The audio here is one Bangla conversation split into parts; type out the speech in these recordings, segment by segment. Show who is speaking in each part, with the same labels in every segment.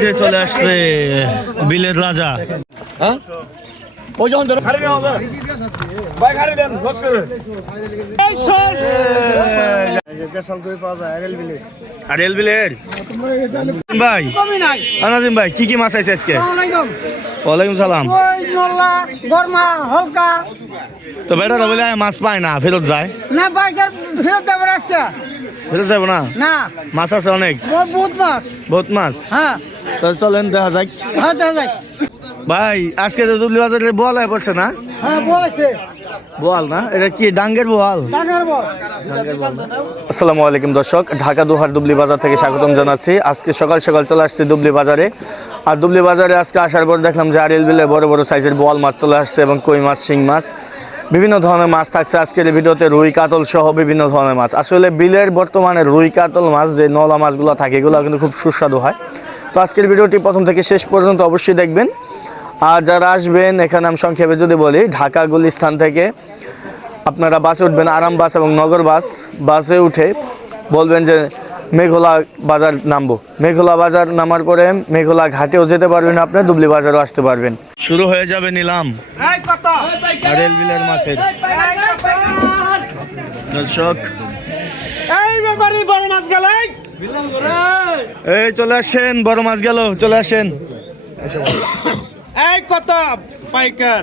Speaker 1: যে চলে আসছে বিলের রাজা।
Speaker 2: ওই যখন ধরো
Speaker 3: দেশাল করে পাওয়া যায় এল বিলে
Speaker 1: আর এল বিলের ভাই আনাজিম ভাই কি কি মাছ আছে আজকে? ওয়ালাইকুম। সালাম।
Speaker 4: গরমা হলকা।
Speaker 1: তো বেটা বলে মাছ পায় না ফেরত যায়।
Speaker 4: না বাইকের ফেরত যাবে আজকে।
Speaker 1: ফেরত যাব না?
Speaker 4: না।
Speaker 1: মাছ আছে অনেক?
Speaker 4: বহুত মাছ।
Speaker 1: বহুত মাছ?
Speaker 4: হ্যাঁ
Speaker 1: তো চলেন দেখা যাক।
Speaker 4: হ্যাঁ দেখা যায়
Speaker 1: ভাই আজকে তো দুবলি বাজারে বোয়াল হয়ে পড়ছে না?
Speaker 4: হ্যাঁ বলেছে
Speaker 1: বোয়াল না? এটা কি ডাঙ্গের
Speaker 4: বল
Speaker 1: আসসালামু আলাইকুম দর্শক। ঢাকা দুহার দুবলি বাজার থেকে স্বাগতম জানাচ্ছি। আজকে সকাল সকাল চলে আসছি দুবলি বাজারে। আর দুবলি বাজারে আজকে আসার পর দেখলাম যে আরিল বিলে বড় বড় সাইজের বোয়াল মাছ চলে আসছে এবং কই মাছ শিং মাছ। বিভিন্ন ধরনের মাছ থাকছে। আজকের ভিডিওতে রুই, কাতল সহ বিভিন্ন ধরনের মাছ। আসলে বিলের বর্তমানে রুই, কাতল মাছ, যে নলা মাছগুলো থাকে এগুলো কিন্তু খুব সুস্বাদু হয়। তো আজকের ভিডিওটি প্রথম থেকে শেষ পর্যন্ত অবশ্যই দেখবেন। আর যারা আসবেন, এখানে আমি সংক্ষেপে যদি বলি, ঢাকা গুলিস্থান থেকে আপনারা বাসে উঠবেন আরাম বাস এবং নগর বাস বাসে উঠে বলবেন যে মেঘোলা বাজার নামবো। মেঘলা বাজার নামার পরে মেঘলা ঘাটেও যেতে পারবেন আপনি দুবলি বাজারও আসতে পারবেন। শুরু হয়ে যাবে নিলাম। রেল বিলের মাছের। দর্শক।
Speaker 4: এই ব্যাপারে বড় মাছ গেল
Speaker 1: এই চলে আসেন বড় মাছ গেল চলে আসেন।
Speaker 2: এই কত? পাইকার।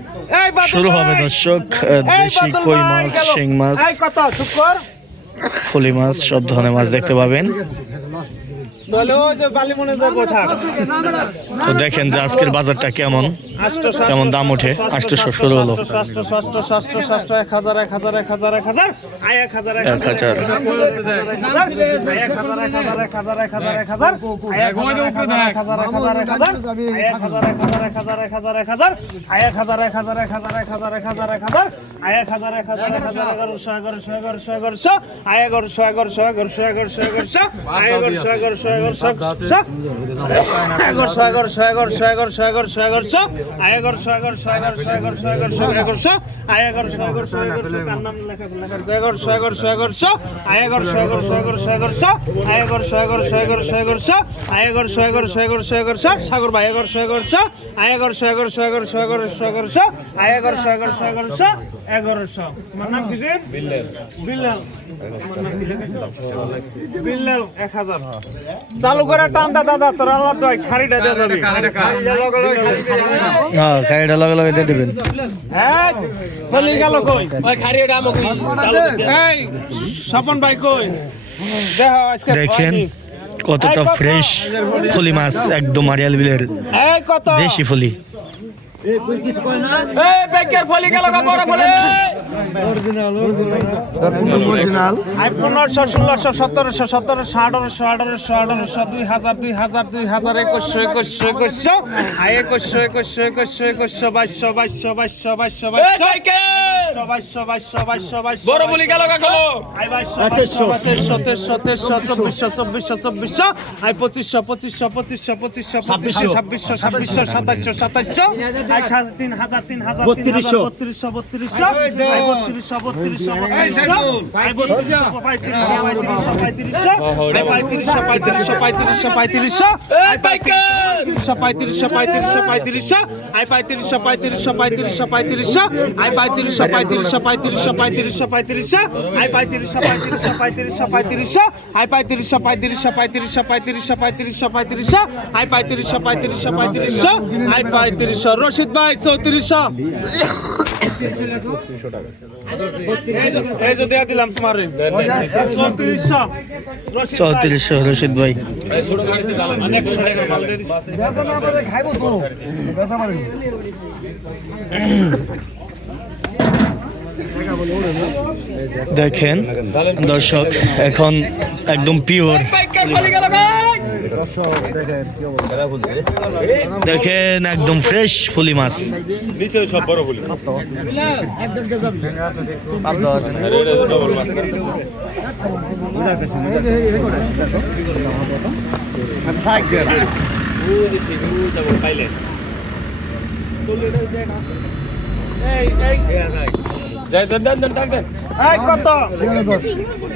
Speaker 1: শুরু হবে দর্শক দেশি কই মাছ শিং মাছ।
Speaker 2: ফুলি
Speaker 1: ফলি মাছ সব ধরনের মাছ দেখতে পাবেন। তো দেখেন যে আজকের বাজারটা কেমন কেমন দাম ওঠে? আষ্টশো শুরু হলো।
Speaker 2: এক হাজার এক হাজার এক হাজার এক হাজার এক হাজার এক
Speaker 1: হাজার
Speaker 2: এক হাজার এক হাজার এক হাজার এক হাজার এক হাজার এক হাজার আয় এক হাজার এক হাজার এক হাজার এক হাজার এক হাজার আয় এক হাজার এক হাজার এক হাজার এক হাজার এক হাজার আয় এক হাজার এক হাজার এক হাজার এক হাজার এক হাজার এক হাজার আয় এক হাজার এক হাজার এক হাজার এগারোশো এগারোশো এগারোশো এগারোশো এগারোশো এগারোশো এগারোশো এগারোশো सागर छ सागर सागर सागर सागर सागर छ आयगर सागर सागर सागर सागर सागर छ आयगर सागर छ सागर सागर छ आयगर सागर सागर सागर छ आयगर सागर सागर सागर छ आयगर सागर सागर सागर छ सागर भयागर सागर छ आयगर सागर सागर सागर सागर छ आयागर सागर सागर छ এগারোশো। আমার নাম কি বিল্লাল। বিল্লাল। বিল্লাল এক হাজার। চালু করে টান দা দাদা তোর আল্লাহ দয় খাড়িটা দিয়ে যাবি
Speaker 1: হ্যাঁ খাইটা লগে লগে দিয়ে দেবেন।
Speaker 2: হ্যাঁ বলি গেল কই? এই স্বপন ভাই কই? দেখ আজকে
Speaker 1: দেখেন কতটা ফ্রেশ ফলি মাছ একদম আরিয়াল বিলের
Speaker 2: এই কত?
Speaker 1: দেশি ফলি।
Speaker 2: পনেরোশো ষোলোশো সতেরোশো সতেরোশো আঠারোশো আঠারোশো আঠারোশো দুই হাজার দুই হাজার দুই হাজার একুশশো একুশশো একুশশো। একুশশো একুশশো একুশশো একুশশো বাইশশো বাইশশো বাইশশো বাইশশো বাইশশো বাইশশো বাইশশো বাইশশো বড় বলি গেল বাইশশো তেইশশো তেইশশো তেইশশো চব্বিশশো চব্বিশশো চব্বিশশো। আই পঁচিশশো পঁচিশশো পঁচিশশো পঁচিশশো ছাব্বিশশো ছাব্বিশশো সাতাশশো সাতাশশো তিন হাজার তিন হাজার বত্রিশশো বত্রিশশো বত্রিশশো বত্রিশশো বত্রিশশো পঁয়ত্রিশশো পঁয়ত্রিশশো পঁয়ত্রিশশো পঁয়ত্রিশশো পঁয়ত্রিশশো পঁয়ত্রিশশো পঁয়ত্রিশশো পঁয়ত্রিশশো আই পঁয়ত্রিশশো পঁয়ত্রিশশো পঁয়ত্রিশশো পঁয়ত্রিশশো আই পঁয়ত্রিশশো পঁয়ত্রিশশো পঁয়ত্রিশশো পঁয়ত্রিশশো পঁয়ত্রিশশো আই পঁয়ত্রিশশো পঁয়ত্রিশশো পঁয়ত্রিশশো পঁয়ত্রিশশো আই পঁয়ত্রিশশো পঁয়ত্রিশশো পঁয়ত্রিশশো পঁয়ত্রিশশো পঁয়ত্রিশশো পঁয়ত্রিশশো আই পঁয়ত্রিশশো পঁয়ত্রিশশো পঁয়ত্রিশশো আই পঁয়ত্রিশশো রশিদ ভাই চৌত্রিশশো। চৌত্রিশশো
Speaker 1: রশিদ ভাই। দেখেন দর্শক এখন একদম পিওর দেখেন একদম ফ্রেশ ফুলি মাছ।
Speaker 5: নিচে সব বড় ডবল মাছ দেন দেন দেন দেন
Speaker 2: কত?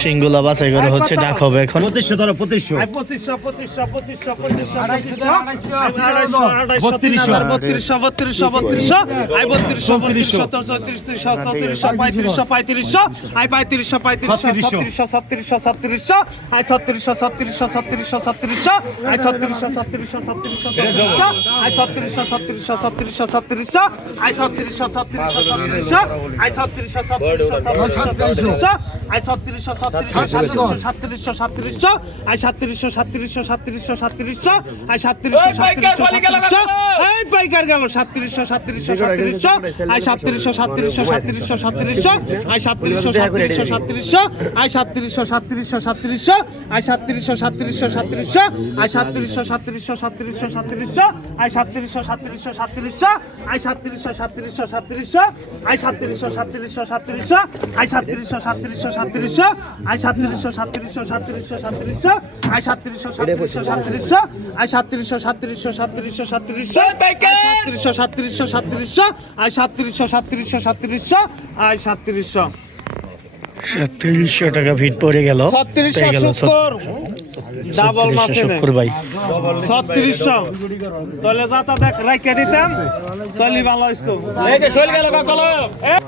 Speaker 1: সিঙ্গুলা বাছাই করা হচ্ছে ডাক হবে এখন।
Speaker 3: পঁচিশশো ধরো পঁচিশশো।
Speaker 2: পঁচিশশো পঁচিশশো পঁচিশশো পঁচিশশো বত্রিশশো। বত্রিশশো বত্রিশশো বত্রিশশো। আই বত্রিশশো বত্রিশশো চৌত্রিশশো চৌত্রিশশো পঁয়ত্রিশশো পঁয়ত্রিশশো। আই পঁয়ত্রিশশো পঁয়ত্রিশশো সত্রিশশো সত্রিশশো আই সত্রিশশো সত্রিশশো সত্রিশশো সত্রিশশো আই সত্রিশশো সত্রিশশো সত্রিশশো সত্রিশশো আই সত্রিশশো সত্রিশশো সত্রিশশো সত্রিশশো আই সত্রিশশো সত্রিশশো সত্রিশশো আই ছত্রিশশো ছত্রিশশো আই ছত্রিশশো ছত্রিশশো সাতত্রিশশো সাতত্রিশশো আই সাতত্রিশশো সাতত্রিশশো সাতত্রিশশো সাতত্রিশশো আই সাতত্রিশশো সাতত্রিশশো সাতত্রিশশো এই পাইকার গেল সাতত্রিশশো সাতত্রিশশো সাতত্রিশশো আই সাতত্রিশশো সাতত্রিশশো সাতত্রিশশো সাতত্রিশশো আই সাতত্রিশশো সাতত্রিশশো সাতত্রিশশো আই সাতত্রিশশো সাতত্রিশশো সাতত্রিশশো আই সাতত্রিশশো সাতত্রিশশো সাতত্রিশশো আই সাতত্রিশশো সাতত্রিশশো সাতত্রিশশো সাতত্রিশশো আই সাতত্রিশশো সাতত্রিশশো সাতত্রিশশো আই সাতত্রিশশো সাতত্রিশশো সাতত্রিশশো আই সাতত্রিশশো সাতত্রিশশো সাতত্রিশশো আই সাতত্রিশশো সাতত্রিশশো সাতত্রিশশো আই সাতত্রিশশো সাতত্রিশশো সাতত্রিশশো সাতত্রিশশো আই সাতত্রিশশো সাতত্রিশশো সাতত্রিশশো আই সাতত্রিশশো সাতত্রিশশো সাতত্রিশশো সাতত্রিশশো সাতত্রিশশো সাতত্রিশশো সাতত্রিশশো আই সাতত্রিশশো সাতত্রিশশো সাতত্রিশশো আই সাতত্রিশশো
Speaker 1: সাতত্রিশশো টাকা ভিড় পড়ে গেল
Speaker 2: ডাবল
Speaker 1: শুক্র ভাই
Speaker 2: ছত্রিশশো তাহলে যাতা দেখ রাইখে দিতাম তাহলে ভালো হইতো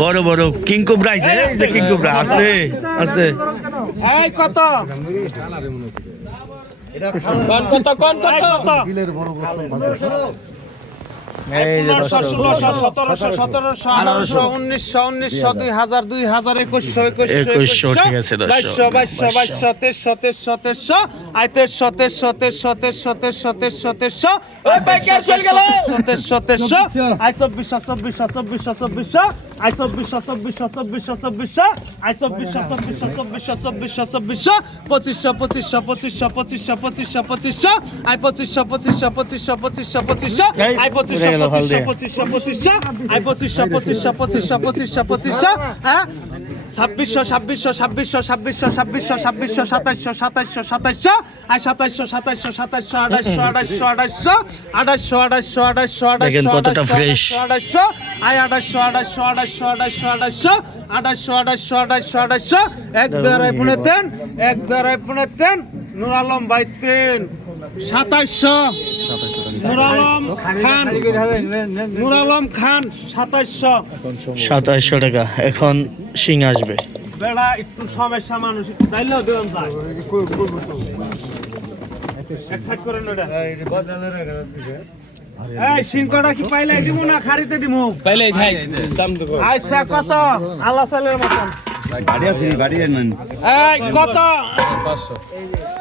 Speaker 2: বড়
Speaker 1: বড় কিং কুবরা আইছে কিং কুবরা আসতে আসতে
Speaker 2: এই কত
Speaker 5: কত কত
Speaker 2: কত পঁচিশশো, পঁচিশশো, পঁচিশশো, পঁচিশশো, পঁচিশশো, পঁচিশশো, আই পঁচিশশো, পঁচিশশো, পঁচিশশো, পঁচিশশো, পঁচিশশো, আই পঁচিশশো,
Speaker 1: গেল ফাল দিয়ে।
Speaker 2: পঁচিশশো, পঁচিশশো, আই পঁচিশশো, পঁচিশশো, পঁচিশশো, পঁচিশশো, পঁচিশশো, হ্যাঁ? ছাব্বিশশো ছাব্বিশশো ছাব্বিশশো ছাব্বিশশো ছাব্বিশশো ছাব্বিশশো সাতাইশশো সাতাইশশো সাতাইশশো আর সাতাইশশো সাতাইশশো সাতাইশশো আঠাইশশো আঠাইশশো আঠাইশশো আঠাইশশো আঠাইশশো আঠাইশশো আঠাইশশো
Speaker 1: কতটা fresh।
Speaker 2: আঠাইশশো আই আঠাইশশো আঠাইশশো আঠাইশশো আঠাইশশো আঠাইশশো আঠাইশশো আঠাইশশো আঠাইশশো আঠাইশশো এক দেড়াই পুনে তেন এক দেড়াই পুনে তেন নুর আলম ভাই তেন সাতাইশশো নুর আলম খান। সাতাইশশো
Speaker 1: টাকা। এখন সিং আসবে।
Speaker 2: বেড়া একটু সমস্যা মানুষ দিব না? খারিতে দিব।
Speaker 5: পাইলে
Speaker 2: আচ্ছা কত? আল্লাহ সালের মতন। কত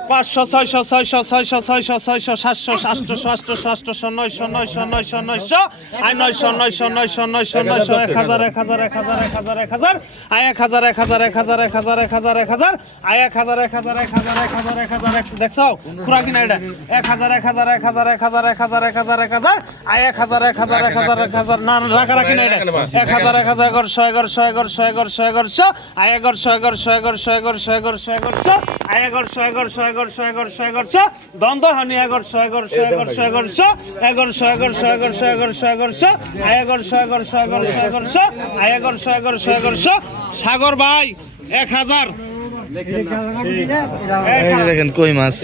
Speaker 2: পাঁচশো ছয়শো ছয়শো ছয়শো ছয়শো ছয়শো সাতশো সাতশো সাতশো সাতশো নয়শো নয়শো নয়শো নয়শো আই নয়শো নয়শো এক হাজার এক হাজার এক হাজার এক হাজার এক হাজার আই এক হাজার এক হাজার এক হাজার এক হাজার এক হাজার এক হাজার আই এক হাজার এক হাজার এক হাজার এক হাজার এক হাজার এক দেখছ এটা এক হাজার এক হাজার এক হাজার এক হাজার এক হাজার এক হাজার এক হাজার আই এক হাজার এক হাজার এক হাজার এক হাজার না রাখা রাখি না এটা এক হাজার এক হাজার এগারোশো এগারোশো এগারোশো এগারোশো এগারোশো এগারোশো এগারোশো এগারোশো এগারোশো এগারোশো এগারোশো আই এগারোশো এগারোশো এগারোশো এগারোশো এগারোশো দ্বন্দ্ব হানি এগারোশো এগারোশো এগারোশো এগারোশো এগারোশো এগারোশো এগারোশো এগারোশো এগারোশো আই এগারোশো এগারোশো এগারোশো এগারোশো আই এগারোশো এগারোশো এগারোশো সাগর ভাই এক হাজার
Speaker 1: দেখেন কই মাছ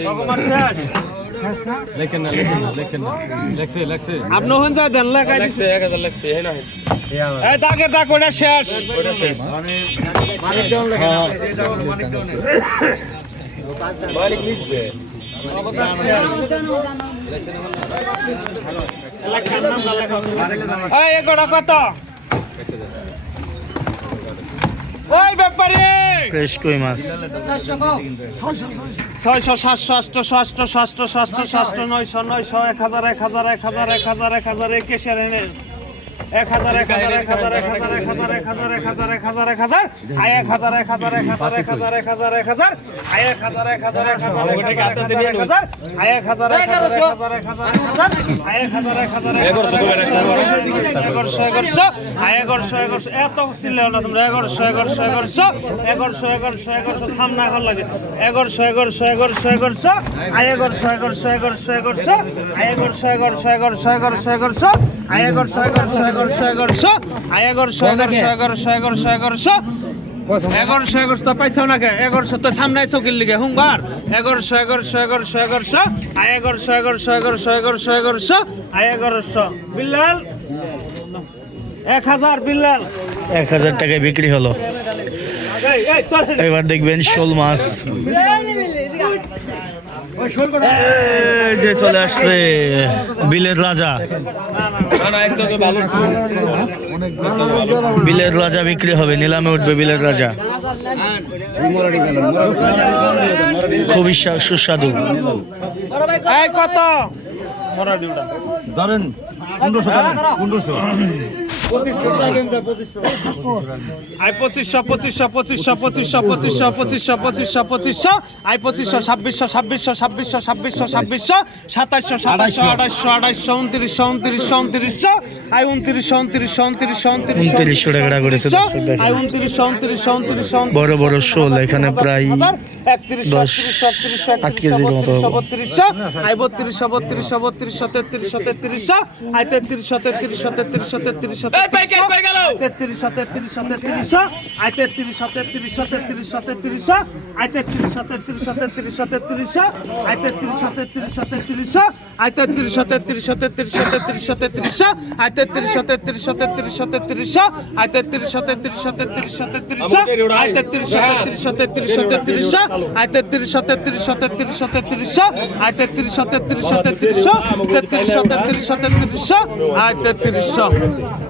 Speaker 5: লেখেন না লেখেন না লেখেন না লেখছে লেখছে
Speaker 2: আপনি হন যা দেন লাগাই
Speaker 5: লেখছে 1000 লেখছে হে না
Speaker 2: এই দাগে দাগ ওটা শেষ
Speaker 5: ওটা শেষ মানে ডাউন লেখেন মানিক ডাউন মানিক লিখবে
Speaker 2: এই গোটা কত ওই ব্যাপারে!
Speaker 1: ফ্রেশ কই মাছ?
Speaker 2: ছয়শো সাতশো আটশো সাতশো সাতশো সাতশো সাতশো নয়শো নয়শো এক হাজার এক হাজার এক হাজার এক হাজার এক হাজার একেশের এনে। এক হাজার এক হাজার এক হাজার এক হাজার এক হাজার এক হাজার এক হাজার এক হাজার এক হাজার আয় এক হাজার এক হাজার এক হাজার এক হাজার এক হাজার এক হাজার আয় এক হাজার এক হাজার এক হাজার এক হাজার এক হাজার আয় এক হাজার এক হাজার এক হাজার এক হাজার এক হাজার আয় এক হাজার এক হাজার এগারোশো এগারোশো আয় এগারোশো এগারোশো এত ছিল না তোমরা এগারোশো এগারোশো এগারোশো এগারোশো এগারোশো এগারোশো সামনে এখন লাগে এগারোশো এগারোশো এগারোশো এগারোশো আয় এগারোশো এগারোশো এগারোশো এগারোশো আয় এগারোশো এগারোশো এগারোশো এগারোশো এগারোশো আয় এগারোশো এগারোশো এগারোশো এগারোশো আয় এগারোশো এগারোশো এগারোশো এগারোশো এগারোশো এগারোশো এগারোশো তো পাইছাও না কে? এগারোশো তো সামনে চকির লিগে হুঙ্গার। এগারোশো এগারোশো এগারোশো এগারোশো আয় এগারোশো এগারোশো এগারোশো এগারোশো এগারোশো আয় এগারোশো বিল্লাল? এক হাজার বিল্লাল।
Speaker 1: এক হাজার টাকায় বিক্রি হলো। এবার দেখবেন শোল মাছ। যে চলে আসছে বিলের রাজা।
Speaker 5: না না একদম ভালো
Speaker 1: বিলের রাজা বিক্রি হবে নিলামে উঠবে বিলের রাজা। খুবই সুস্বাদু।
Speaker 2: কত?
Speaker 3: ধরেন পনেরোশো পনেরোশো।
Speaker 2: আই পঁচিশশো পঁচিশশো পঁচিশশো পঁচিশশো পঁচিশশো পঁচিশশো পঁচিশশো পঁচিশশো আই পঁচিশশো ছাব্বিশশো ছাব্বিশশো ছাব্বিশশো ছাব্বিশশো ছাব্বিশশো সাতাশশো সাতাশশো আঠাশশো আঠাশশো উনত্রিশশো উনত্রিশশো উনত্রিশশো আই উনত্রিশশো উনত্রিশশো উনত্রিশশো উনত্রিশশো
Speaker 1: উনত্রিশশো টাকা করেছে।
Speaker 2: আই উনত্রিশশো উনত্রিশশো উনত্রিশশো
Speaker 1: বড় বড় শোল এখানে প্রায় দশ, আট কেজির মতো।
Speaker 2: বত্রিশশো আই বত্রিশশো বত্রিশশো বত্রিশশো তেত্রিশশো তেত্রিশশো তেত্রিশশো তেত্রিশশো আই তেত্রিশশো তেত্রিশশো তেত্রিশশো তেত্রিশশো আই তেত্রিশশো তেত্রিশশো তেত্রিশশো তেত্রিশশো আই তেত্রিশশো তেত্রিশশো তেত্রিশশো আই তেত্রিশশো তেত্রিশশো তেত্রিশশো তেত্রিশশো তেত্রিশশো আই তেত্রিশশো তেত্রিশশো তেত্রিশশো তেত্রিশশো আই তেত্রিশশো তেত্রিশশো তেত্রিশশো তেত্রিশশো আই তেত্রিশশো তেত্রিশশো তেত্রিশশো তেত্রিশশো আই তেত্রিশশো তেত্রিশশো তেত্রিশশো তেত্রিশশো আই তেত্রিশশো তেত্রিশশো তেত্রিশশো তেত্রিশশো তেত্রিশশো তেত্রিশশো আই তেত্রিশশো হ্যাঁ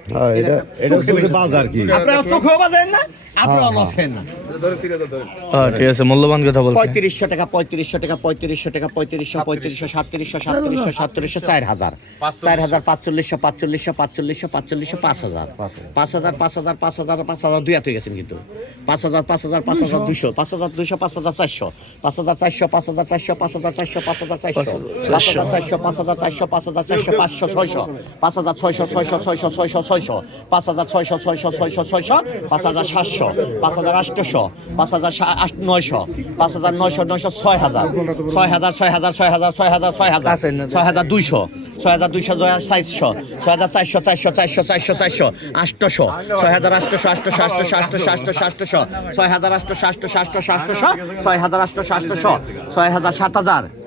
Speaker 6: বলটারে
Speaker 3: এটা এটা হচ্ছে বাজার কি
Speaker 6: আপনারা চোখেও বাজেন না আপনারা বাজেন না
Speaker 1: হ্যাঁ ঠিক আছে মূল্যবান কথা বলছে
Speaker 6: পঁয়ত্রিশশো টাকা পঁয়ত্রিশশো টাকা পঁয়ত্রিশশো টাকা পঁয়ত্রিশশো পঁয়ত্রিশশো সাতত্রিশশো সাতত্রিশশো সাতত্রিশশো চার হাজার চার হাজার পাঁচচল্লিশশো পাঁচচল্লিশশো পাঁচচল্লিশশো পাঁচচল্লিশশো পাঁচ হাজার পাঁচ হাজার পাঁচ হাজার পাঁচ হাজার পাঁচ হাজার দুই হাত হয়ে গেছেন কিন্তু পাঁচ হাজার পাঁচ হাজার পাঁচ হাজার দুশো পাঁচ হাজার দুশো পাঁচ হাজার চারশো পাঁচ হাজার চারশো পাঁচ হাজার চারশো পাঁচ হাজার চারশো পাঁচ হাজার চারশো পাঁচ হাজার চারশো পাঁচ হাজার চারশো পাঁচ হাজার চারশো পাঁচশো ছয়শো পাঁচ হাজার ছয়শো ছয়শো ছয়শো ছয়শো ছয়শো পাঁচ হাজার ছয়শো ছয়শো ছয়শো ছয়শো পাঁচ হাজার সাতশো পাঁচ হাজার আটশোশো পাঁচ হাজার নয়শো পাঁচ হাজার নয়শো নয়শো ছয় হাজার ছয় হাজার ছয় হাজার ছয় হাজার ছয় হাজার ছয় হাজার ছয় হাজার দুইশো ছয় হাজার দুইশো ছয় হাজার চারশো ছয় হাজার চারশো চারশো চারশো চারশো চারশো আটশোশো ছয় হাজার আটশোশো আটশোশো আটশোশো আটশোশো আটশোশো আটশোশো ছয় হাজার আটশোশো আটশোশো আটশোশো আটশোশো ছয় হাজার আটশোশো আটশোশো ছয় হাজার সাত হাজার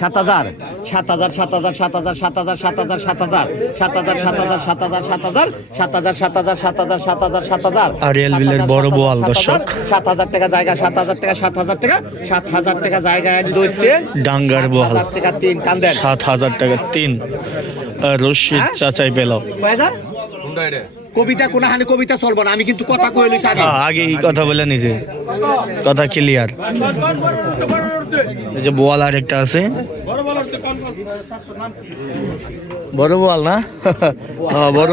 Speaker 6: সাত হাজার সাত হাজার সাত হাজার সাত হাজার সাত হাজার সাত হাজার সাত হাজার সাত হাজার সাত হাজার সাত হাজার সাত হাজার সাত হাজার সাত হাজার সাত হাজার সাত হাজার সাত হাজার
Speaker 1: আরিয়াল বিলের বড় বোয়াল দর্শক।
Speaker 6: সাত হাজার টাকা জায়গা সাত হাজার টাকা সাত হাজার টাকা সাত হাজার টাকা জায়গা এক দুই তিন
Speaker 1: ডাঙ্গার
Speaker 6: সাত
Speaker 1: বোয়াল
Speaker 6: হাজার টাকা তিন টান দেন
Speaker 1: সাত হাজার টাকা তিন রশিদ চাচাই পেল?
Speaker 6: কবিতা কোন হানি কবিতা চলবো না আমি কিন্তু কথা কইলি আগে।
Speaker 1: আগে এই কথা বলে নিজে। কথা ক্লিয়ার এই যে বোয়াল আর একটা আছে। বড় বোয়াল না? হ্যাঁ বড়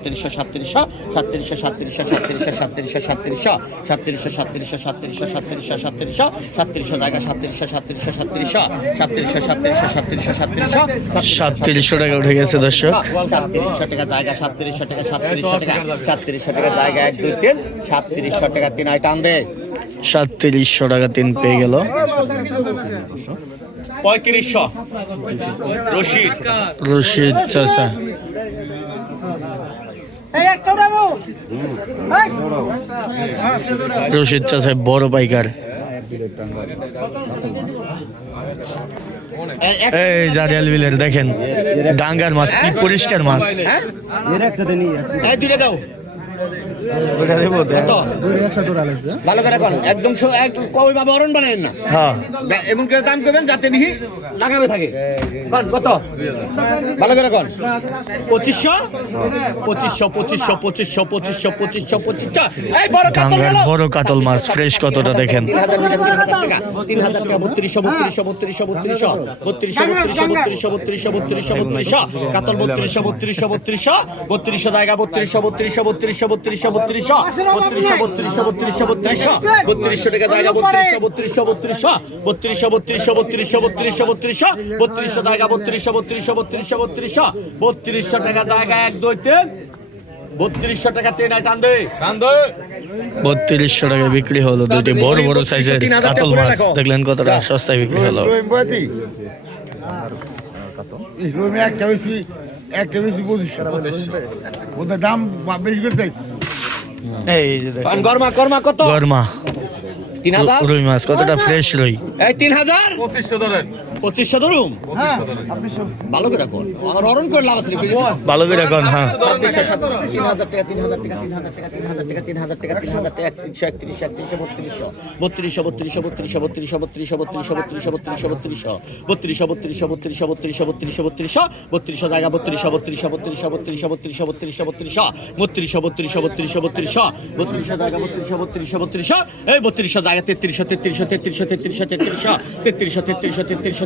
Speaker 6: সাতত্রিশশো সাতত্রিশশো সাতত্রিশশো সাতত্রিশশো সাতত্রিশশো সাতত্রিশশো সাতত্রিশশো সাতত্রিশশো সাতত্রিশশো সাতত্রিশশো সাতত্রিশশো সাতত্রিশশো জায়গা সাতত্রিশশো সাতত্রিশশো সাতত্রিশশো সাতত্রিশশো সাতত্রিশশো সাতত্রিশশো সাতত্রিশশো
Speaker 1: সাতত্রিশশো টাকা উঠে গেছে দর্শক
Speaker 6: সাতত্রিশশো টাকা জায়গা সাতত্রিশশো টাকা সাতত্রিশশো টাকা সাতত্রিশশো টাকা জায়গা এক দুই তিন সাতত্রিশশো টাকা তিন আয় টান দে
Speaker 1: সাতত্রিশশো টাকা তিন পেয়ে গেল
Speaker 6: পঁয়ত্রিশশো রশিদ
Speaker 1: রশিদ চাচা
Speaker 4: এই একটা উঠাবো এই,
Speaker 1: রশিদ চাষে বড় পাইকার। এই জারিয়াল বিলের দেখেন ডাঙ্গার মাছ কি পরিষ্কার মাছ।
Speaker 3: এর একটা দেনি।
Speaker 6: এই দুটো দাও।
Speaker 1: ওটা দেবো
Speaker 6: তো ভালো করে কোন একদম সো- বাবা অরণ বানায় না
Speaker 1: হ্যাঁ
Speaker 6: বে- এমন দাম করবেন যাতে নিহি লাগাবে থাকে কোন কত ভালো করে কোন পঁচিশশো পঁচিশশো পঁচিশশো পঁচিশশো পঁচিশশো পঁচিশশো পঁচিশশো এই বড় কাতল।
Speaker 1: বড় কাতল মাছ ফ্রেশ কতটা দেখেন
Speaker 6: তিন হাজার টাকা বত্রিশশো বত্রিশশো বত্রিশশো বত্রিশশো বত্রিশশো বত্রিশশো বত্রিশশো বত্রিশশো বত্রিশশো বত্রিশশো কাতল বত্রিশশো বত্রিশশো বত্রিশশো বত্রিশশো জায়গা বত্রিশশো বত্রিশশো বত্রিশশো বত্রিশশো বত্রিশশো বত্রিশশো বত্রিশশো বত্রিশশো বত্রিশশো বত্রিশশো টাকা জায়গা বত্রিশশো বত্রিশশো বত্রিশশো বত্রিশশো বত্রিশশো বত্রিশশো বত্রিশশো বত্রিশশো বত্রিশশো জায়গা বত্রিশশো বত্রিশশো বত্রিশশো বত্রিশশো বত্রিশশো টাকা জায়গা এক দুই তিন বত্রিশশো টাকা টান দে
Speaker 1: বত্রিশশো টাকায় বিক্রি হলো দুটি বড় বড় সাইজের কাতল মাছ দেখলেন কতটা সস্তায় বিক্রি হলো
Speaker 3: একটা বেশি একটা বেশি পঁচিশশো দাম বেশি করে চাই
Speaker 1: এই
Speaker 6: গরমা গরমা কত?
Speaker 1: গরমা। রুই মাছ কতটা ফ্রেশ রুই?
Speaker 6: এই তিন হাজার?
Speaker 5: পঁচিশশো ধরেন।
Speaker 6: পঁচিশশো ধরুন ভালো করে কর আমার অরণ করে লাভ আছে?
Speaker 1: ভালো করে এখন হ্যাঁ
Speaker 6: তিন হাজার টাকা তিন হাজার টাকা তিন হাজার টাকা তিন হাজার টাকা তিন হাজার টাকা তিন হাজার টাকা একত্রিশশো একত্রিশশো একত্রিশশো বত্রিশশো বত্রিশশো বত্রিশশো বত্রিশশো বত্রিশশো বত্রিশশো বত্রিশশো বত্রিশশো বত্রিশশো বত্রিশশো বত্রিশশো বত্রিশশো বত্রিশশো বত্রিশশো বত্রিশশো বত্রিশশো জায়গা বত্রিশশো বত্রিশশো বত্রিশশো বত্রিশশো বত্রিশশো বত্রিশশো বত্রিশশো বত্রিশশো বত্রিশশো বত্রিশশো বত্রিশশো বত্রিশশো জায়গা বত্রিশশো বত্রিশশো বত্রিশশো এই বত্রিশশো জায়গা তেত্রিশশো তেত্রিশশো তেত্রিশশো তেত্রিশশো তেত্রিশশো তেত্রিশশো তেত্রিশশো তেত্রিশশো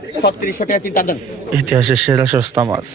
Speaker 6: তিন ছত্রিশশো টাকা তিনটা দেন
Speaker 1: ইতিহাসের সেরা সস্তা মাছ।